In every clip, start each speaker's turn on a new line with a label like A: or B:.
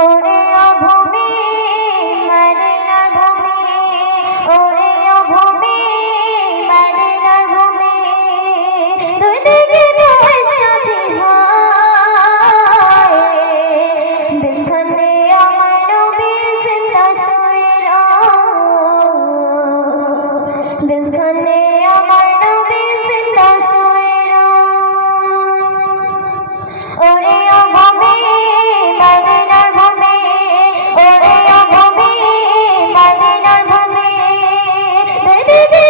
A: ওরে ভূমি মদিনার ভূমি, ওরে ভূমি মদিনার ভূমি, দুদিকে তোমার সাথে হয়। বিছানে আমার নবীর সিন্দা শুয়ে বিছানে রে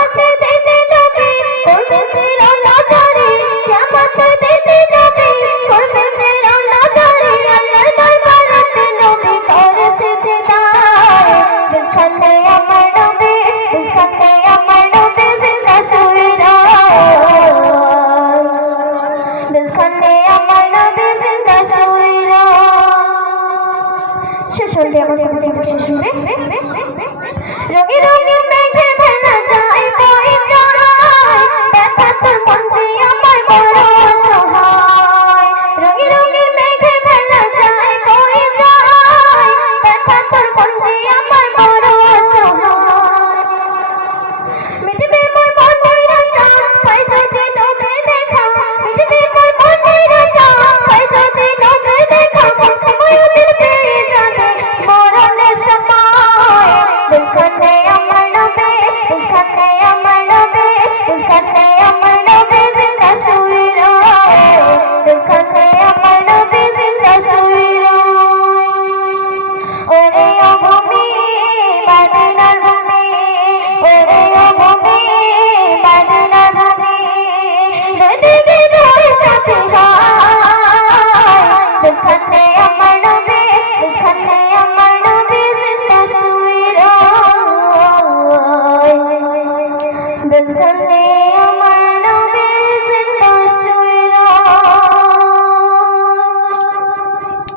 A: জগতে